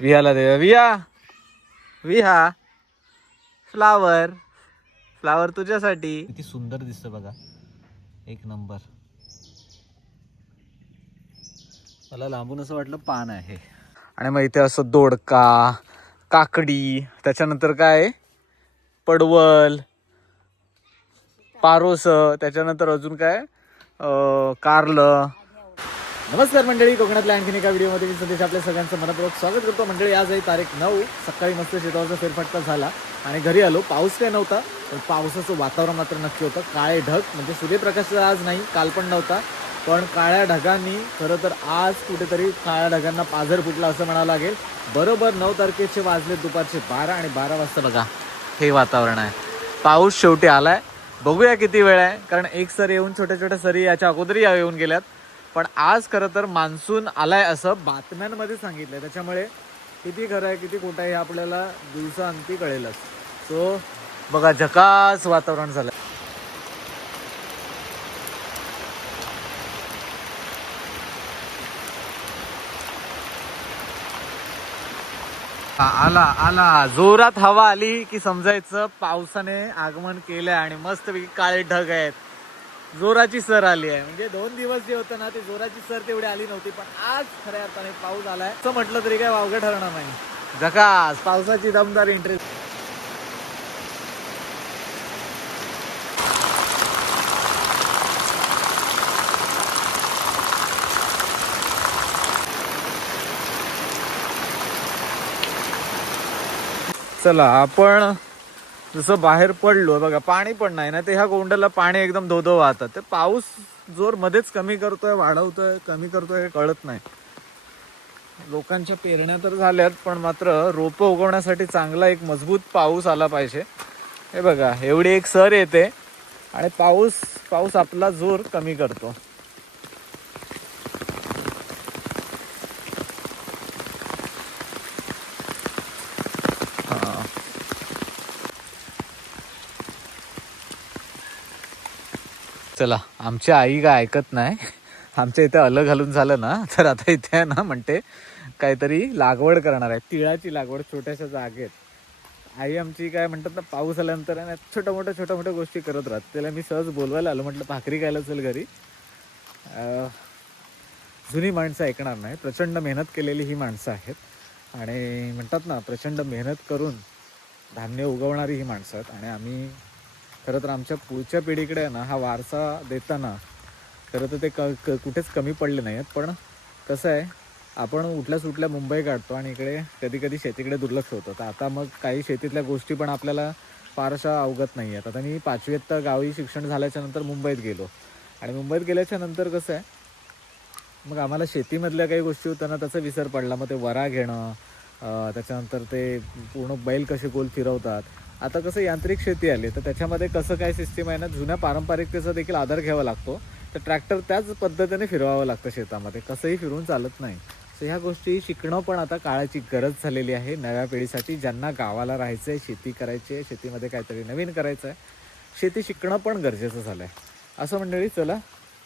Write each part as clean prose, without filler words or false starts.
विहाला दे. विहा flower flower तुझ्यासाठी. किती सुंदर दिसतं बघा, एक नंबर. मला लांबून असं वाटलं पान आहे. आणि मग इथे असं दोडका, काकडी, त्याच्यानंतर काय पडवल, पारोस, त्याच्यानंतर अजून काय कारलं. नमस्कार मंडळी, कोकणातल्या आणखीन एका व्हिडिओमध्ये मी संदेश आपल्या सगळ्यांचं मनपूर्वक स्वागत करतो. मंडळी, आज आहे तारीख 9. सकाळी मस्त शेतावरचा फेरफटका झाला आणि घरी आलो. पाऊस काय नव्हता, पण पावसाचं वातावरण मात्र नक्की होतं. काळे ढग, म्हणजे सूर्यप्रकाश आज नाही, काल पण नव्हता, पण काळ्या ढगांनी खरं तर आज कुठेतरी काळ्या ढगांना पाझर फुटला असं म्हणावं लागेल. बरोबर 9 तारखेचे वाजले दुपारचे 12 आणि 12 वाजता बघा हे वातावरण आहे. पाऊस शेवटी आलाय. बघूया किती वेळ आहे, कारण एक सर येऊन छोट्या छोट्या सरी याच्या अगोदरही येऊन गेल्यात. पण आज खरं तर मान्सून आलाय असं बातम्यांमध्ये सांगितलंय, त्याच्यामुळे किती खरं आहे किती खोटं आहे हे आपल्याला दिवसांती कळेलच. सो बघा, झकास वातावरण झालं. आला आला, जोरात हवा आली की समजायचं पावसाने आगमन केलंय आणि मस्तपैकी काळे ढग आहेत. जोराची सर आली आहे. म्हणजे 2 दिवस जे होतं ना, ते जोराची सर तेवढी आली नव्हती, पण आज खऱ्या अर्थाने पाऊस आलाय असं म्हटलं तरी काय वावगं ठरणार नाही. झकास पावसाची दमदार इंटरेस्ट. चला, आपण जसं बाहेर पडलो बघा, पाणी पण नाही ना, ते ह्या गोंड्याला पाणी एकदम धोधो वाहतात. ते पाऊस जोर मध्येच कमी करतोय, वाढवतोय, कमी करतोय, हे कळत नाही. लोकांच्या पेरण्या तर झाल्यात, पण मात्र रोपं उगवण्यासाठी चांगला एक मजबूत पाऊस आला पाहिजे. हे बघा, एवढी एक सर येते आणि पाऊस आपला जोर कमी करतो. चला, आमची आई काय ऐकत नाही. आमच्या इथे अलग घालून झालं ना, तर आता इथे ना म्हणते काहीतरी लागवड करणार आहे, तिळाची लागवड छोट्याशा जागेत. आई आमची काय म्हणतात ना, पाऊस आल्यानंतर आहे ना छोट्या मोठ्या गोष्टी करत राहत. त्याला मी सहज बोलवायला आलो, म्हटलं भाकरी खायला चल घरी. जुनी माणसं ऐकणार नाही, प्रचंड मेहनत केलेली ही माणसं आहेत आणि म्हणतात ना, प्रचंड मेहनत करून धान्य उगवणारी ही माणसं आहेत. आणि आम्ही खरं तर आमच्या पुढच्या पिढीकडे ना हा वारसा देताना खरं तर ते कुठेच कमी पडले नाही आहेत. पण कसं आहे, आपण उठल्या सुटल्या मुंबई काढतो आणि इकडे कधी कधी शेतीकडे दुर्लक्ष होतं. तर आता मग काही शेतीतल्या गोष्टी पण आपल्याला फारशा अवगत नाही आहेत. आता मी 5वीत गावी शिक्षण झाल्याच्यानंतर मुंबईत गेलो आणि मुंबईत गेल्याच्या नंतर कसं आहे, मग आम्हाला शेतीमधल्या काही गोष्टी होत्या ना, त्याचा विसर पडला. मग ते वरा घेणं, त्याच्यानंतर ते पूर्ण बैल कसे गोल फिरवतात. आता कसं यांत्रिक शेती आली, तर त्याच्यामध्ये कसं काय सिस्टीम आहे ना, जुन्या पारंपरिकतेचा देखील आदर घ्यावा लागतो. तर ट्रॅक्टर त्याच पद्धतीने फिरवावं लागतं शेतामध्ये, कसंही फिरवून चालत नाही. सो ह्या गोष्टी शिकणं पण आता काळाची गरज झालेली आहे नव्या पिढीसाठी. ज्यांना गावाला राहायचं आहे, शेती करायची आहे, शेतीमध्ये काहीतरी नवीन करायचं आहे, शेती शिकणं पण गरजेचं झालं आहे. असं मंडळी, चला,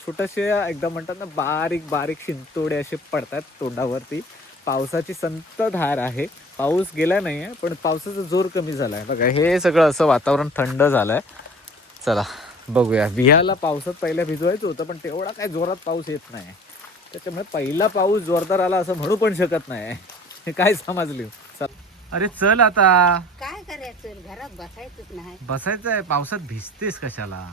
छोटेसे एकदम म्हणतात ना, बारीक बारीक शिंतोडे असे पडतात तोंडावरती. पावसाची संतधार आहे. पाऊस गेला नाही आहे, पण पावसाचा जोर कमी झाला आहे. बघा, हे सगळं असं वातावरण थंड झालं आहे. चला बघूया. विहाला पावसात पहिल्या भिजवायचं होतं, पण तेवढा काय जोरात पाऊस येत नाही, त्याच्यामुळे पहिला पाऊस जोरदार आला असं म्हणू पण शकत नाही. हे काय समजली. अरे चल, आता काय करायचं, घरात बसायचंच नाही. बसायचं आहे, पावसात भिजतेस कशाला.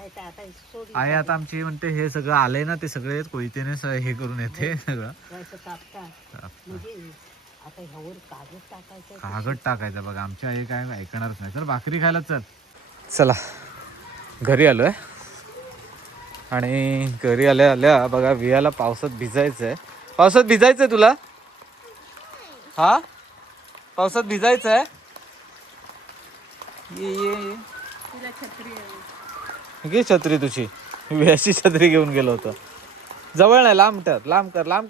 आता सोडलं आई आता आमची म्हणते हे सगळं आलंय ना, ते सगळे कोयतेने हे करून येते सगळं. म्हणजे आता ह्यावर कागद टाकायचं, कागद टाकायचं. बघा, आमची आई काय ऐकणारच नाही. चल भाकरी खायला चल. चला, घरी आलोय आणि घरी आल्या आल्या बघा, वियाला पावसात भिजायचंय. पावसात भिजायचंय तुला? हा, पावसात भिजायचंय. ये घे छत्री तुझी. वियाची छत्री घेऊन गेलो होतो. जवळ नाही, लांब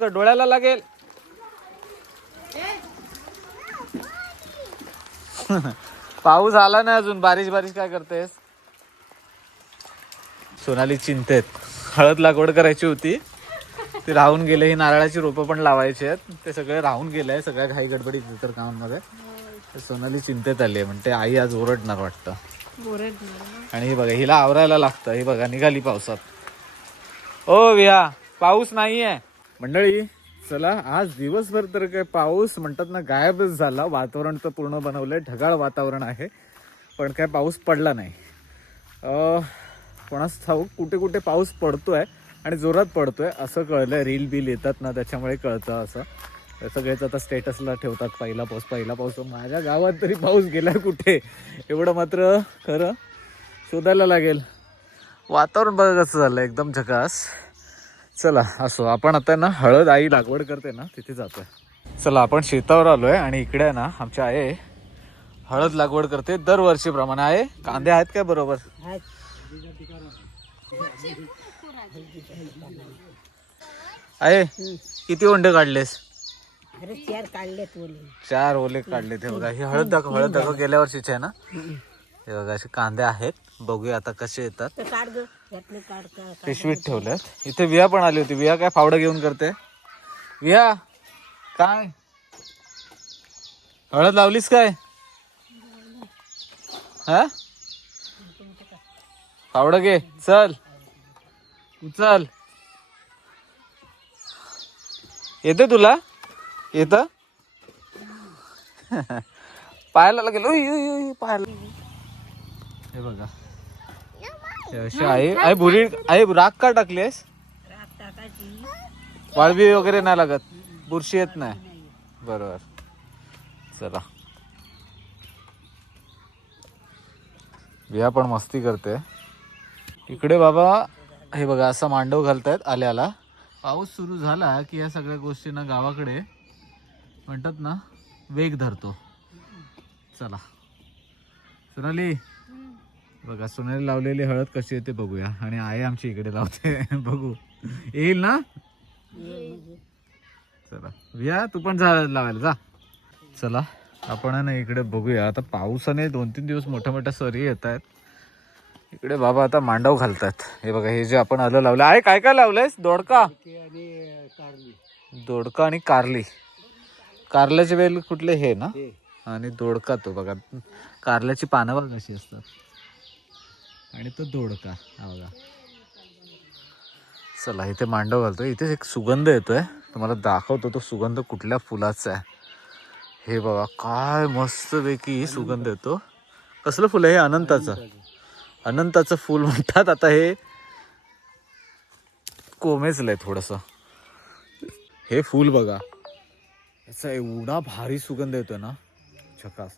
कर, डोळ्याला लागेल. पाऊस आला नाही अजून, बारिश काय करतेस. सोनाली चिंतेत, हळद लागवड करायची होती, ते राहून गेले. ही नारळाची रोपं पण लावायची आहेत, ते सगळे राहून गेले आहे सगळ्या घाई गडबडीत इतर कामांमध्ये. तर सोनाली चिंतेत आली आहे, म्हणते आई आज ओरडणार वाटतं. आणि ही बघा हिला आवरायला लागतं. ही बघा निघाली पावसात. ओ विहा पाऊस नाहीये मंडळी. चला आज दिवसभर तर काय पाऊस म्हणतात ना गायबच झाला. वातावरण तर पूर्ण बनवलंय, ढगाळ वातावरण आहे, पण काय पाऊस पडला नाही. कोणास ठाऊक कुठे कुठे पाऊस पडतोय आणि जोरात पडतोय असं कळलंय. रील बिल येतात ना त्याच्यामुळे कळतं असं. सगळेच आता स्टेटसला ठेवतात पहिला पाऊस पहिला पाऊस. माझ्या गावात तरी पाऊस गेलाय कुठे एवढं मात्र खरं शोधायला लागेल. वातावरण बघा कसं झालं एकदम झकास. चला असो, आपण आता ना हळद आई लागवड करते ना तिथे जातोय. चला आपण शेतावर आलोय आणि इकडे ना आमच्या आई हळद लागवड करते दरवर्षीप्रमाणे. आहे कांदे आहेत काय बरोबर? आहे किती ओंडे काढलेस? अरे 4 काढलेत ओले. 4 ओले काढले. ते बघा ही हळद दाखव, हळद दाखव गेल्या वर्षीची आहे ना. हे बघा असे कांदे आहेत, बघूया आता कसे येतात. तर काढ ग, यातले काढ का. पिशवीत ठेवल्यात. इथे विया पण आली होती. विया काय फावडं घेऊन करते? विया काय हळद लावलीस काय? हा फावडं घे, चल उचल. येते तुला? येत पाहायला लागेल. पाहायला हे बघा अशी आहे. आई बुरी आई राख का टाकलीस? राख टाकायची. वाळवी वगैरे नाही लागत, बुरशी येत नाही. बरोबर. चला बिया पण मस्ती करते इकडे. बाबा हे बघा असं मांडव घालतायत आल्याला. पाऊस सुरू झाला की या सगळ्या गोष्टींना गावाकडे म्हणतात ना वेग धरतो. चला सोनाली बघा सोनाली लावलेली हळद कशी येते बघूया. आणि आई आमची इकडे लावते बघू येईल ना. चला विया तू पण जा लावायला जा. चला आपण ना इकडे बघूया. आता पावसाने 2-3 दिवस मोठ्या मोठ्या सरी येत आहेत. इकडे बाबा आता मांडव घालतात. हे बघा हे जे आपण आलं लावलं आहे. काय काय लावलंयस? दोडका दोडका आणि कारली. कारल्याचे वेल कुठले हे ना. आणि दोडका तो बघा कारल्याची पानं बघा कशी असतात. आणि तो दोडका हा बघा. चला इथे मांडव घालतोय. इथे एक सुगंध येतोय, तुम्हाला दाखवतो तो सुगंध कुठल्या फुलाचा आहे. हे बघा काय मस्त पैकी सुगंध येतो. कसलं फुल आहे हे? अनंताचं. अनंताचं फुल म्हणतात. आता हे कोमेजलंय थोडस. हे फुल बघा याचा एवढा भारी सुगंध येतोय ना झकास.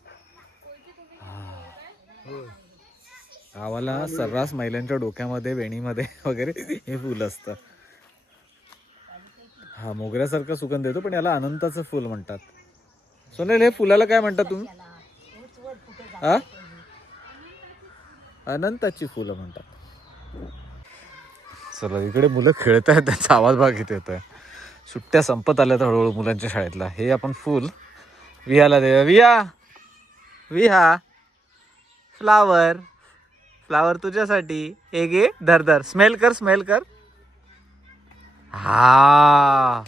गावाला सर्रास महिलांच्या डोक्यामध्ये वेणीमध्ये वगैरे हे फुल असतं. हा मोगऱ्यासारखा सुगंध येतो, पण याला अनंताचं फुल म्हणतात. सोनेल हे फुलाला काय म्हणतात तुम्ही? हा अनंताची फुलं म्हणतात. चला इकडे मुलं खेळत आहेत, त्यांचा आवाज भाग इथे येतोय. सुट्ट्या संपत आल्या तर हळूहळू मुलांच्या शाळेतला. हे आपण फुल विहाला देऊया. विया विहा फ्लावर फ्लावर तुझ्यासाठी. हे घे धर धर. स्मेल कर स्मेल कर. हा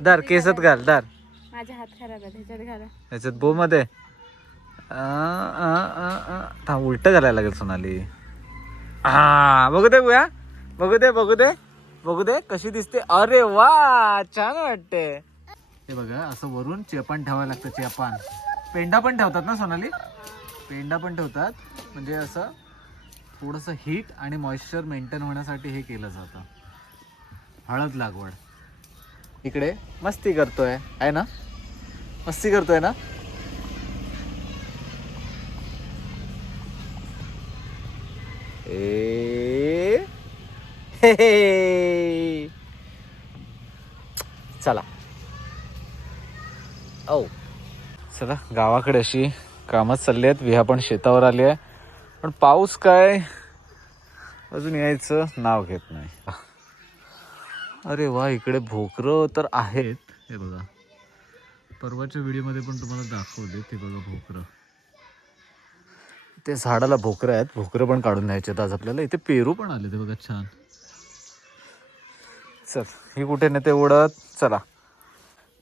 धर केसात घाल धर. माझा हात खराब आहे त्याच्यात घाला. याच्यात बो मध्ये उलट घालायला लागेल सोनाली. हा बघू दे बुया, बघू दे बघू दे बघू दे कशी दिसते. अरे वा छान वाटते. हे बघा असं वरून चेपान ठेवायला लागतं. चेपान पेंडा पण ठेवतात ना सोनाली. पेंडा पण ठेवतात म्हणजे असं थोडंसं हीट आणि मॉइश्चर मेंटेन होण्यासाठी हे केलं जातं. हळद लागवड इकडे मस्ती करतोय आहे ना. मस्ती करतोय ना. चला ओ चला गावाकडे अशी कामच चालली आहेत. विहा पण शेतावर आली आहे, पण पाऊस काय अजून यायचं नाव घेत नाही. अरे वा इकडे भोकरं तर आहेत. हे बघा परवाच्या व्हिडिओमध्ये पण तुम्हाला दाखवले. ते बघा भोकरं, ते झाडाला भोकरं आहेत. भोकरं पण काढून न्यायचे आज आपल्याला. इथे पेरू पण आले ते बघा छान. चल ही कुठे नेते उडत. चला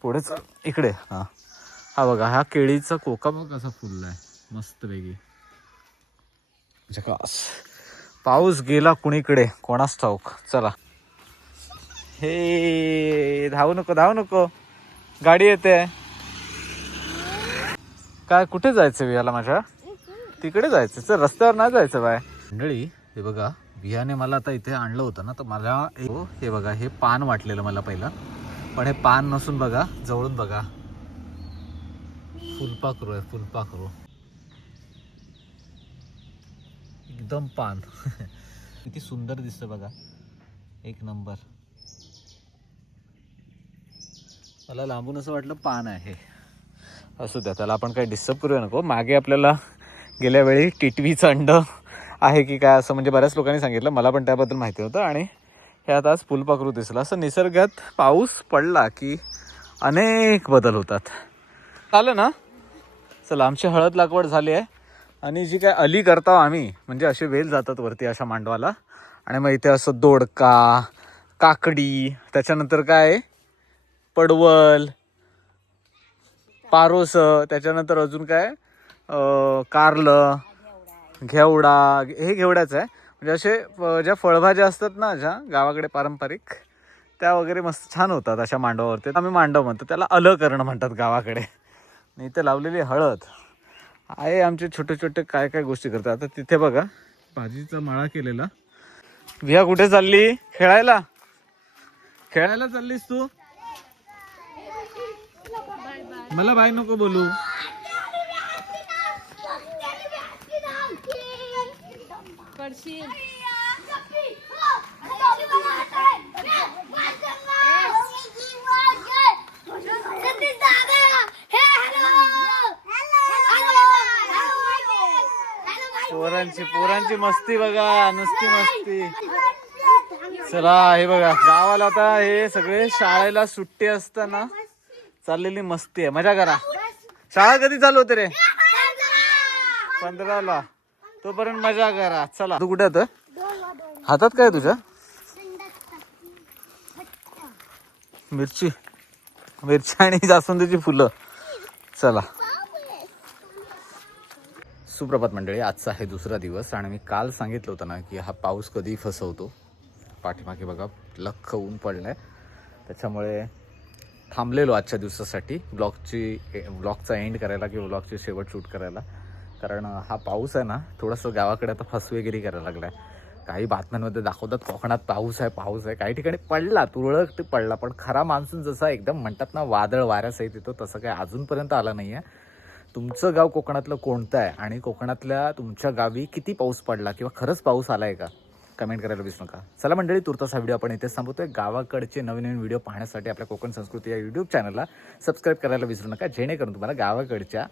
पुढे चल इकडे. हा हा बघा हा केळीचा कोका बघ कसा फुललाय मस्त वेगळी झकास. पाऊस गेला कुणीकडे कोणास ठाऊक. चला हे धावू नको गाडी येते. काय कुठे जायचं वियाला माझ्या? तिकडे जायचं. चल रस्त्यावर नाही जायचं बाय. मंडळी हे बघा वियाने मला आता इथे आणलं होतं ना तर मला हे बघा हे पान वाटलेलं मला पहिलं. पण हे पान नसून बघा जवळून बघा फुलपाखरू आहे. फुलपाखरू एकदम पान किती सुंदर दिसतं बघा. एक नंबर. मला लांबून असं वाटलं पान आहे. असू द्या त्याला आपण काही डिस्टर्ब करूया नको. मागे आपल्याला गेल्या वेळी टिटवीचं अंड आहे की काय असं म्हणजे बऱ्याच लोकांनी सांगितलं. मला पण त्याबद्दल माहिती होतं. आणि ह्यात आज फुलपाखरू दिसलं. असं निसर्गात पाऊस पडला की अनेक बदल होतात. आलं ना. चला आमची हळद लागवड झाली आहे. आणि जी काय अली करतो आम्ही म्हणजे असे वेल जातात वरती अशा मांडवाला. आणि मग इथे असं दोडका काकडी त्याच्यानंतर काय पडवल पारोस त्याच्यानंतर अजून काय कारलं घेवडा. हे घेवड्याचं आहे. म्हणजे असे ज्या फळभाज्या असतात ना ज्या गावाकडे पारंपरिक त्या वगैरे मस्त छान होतात अशा मांडवावरती. आम्ही मांडव म्हणतो त्याला अलं करणं म्हणतात गावाकडे. आणि इथे लावलेली हळद आहे. आमचे छोटे छोटे काय काय गोष्टी करतात. आता तिथे बघा भाजीचा माळा केलेला. विहा कुठे चालली? खेळायला चाललीस तू? मला बाय नको बोलू. पोरांची मस्ती बघा नुसती मस्ती. चला हे बघा गावाला आता हे सगळे शाळेला सुट्टी असताना चाललेली मस्ती आहे. मजा करा. शाळा कधी चालू होते रे? 15ला. तोपर्यंत मजा करा. चला तू कुठे आता? हातात काय तुझ्या? मिरची आणि जास्वंदीची फुलं. चला सुप्रभात मंडळी. आजचा आहे दुसरा दिवस आणि मी काल सांगितलं होतं ना की हा पाऊस कधी फसवतो. पाठीमागे बघा लख्ख ऊन पडलंय. त्याच्यामुळे थांबलेलो आजच्या दिवसासाठी ब्लॉगचा एंड करायला किंवा ब्लॉगची शेवट शूट करायला. कारण हा पाऊस आहे ना थोडंसं गावाकडे आता फसवेगिरी करायला लागलाय. काही बातम्यांमध्ये दाखवतात कोकणात पाऊस आहे. काही ठिकाणी पडला तुरळक ते पडला. पण खरा मान्सून जसा एकदम म्हणतात ना वादळ वाऱ्यासहित येतो तसं काही अजूनपर्यंत आला नाही आहे. तुमचं गाव कोकणातलं कोणतं आहे आणि कोकणातल्या तुमच्या गावी किती पाऊस पडला किंवा खरंच पाऊस आला आहे का कमेंट करायला विसरू नका. चला मंडळी तुर्तास हा व्हिडिओ आपण इथेच थांबवतोय. गावाकडचे नवीन व्हिडिओ पाहण्यासाठी आपल्या कोकण संस्कृती या यूट्यूब चॅनलला सबस्क्राईब करायला विसरू नका जेणेकरून तुम्हाला गावाकडच्या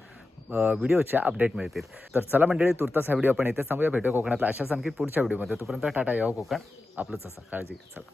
व्हिडिओच्या अपडेट मिळतील. तर चला मंडळी तुर्तास हा व्हिडिओ आपण इथेच थांबूया. भेटूया कोकणातला अशाच आणखी पुढच्या व्हिडिओमध्ये. तोपर्यंत टाटा. याव कोकण आपलंच असं. काळजी घ्या. चला.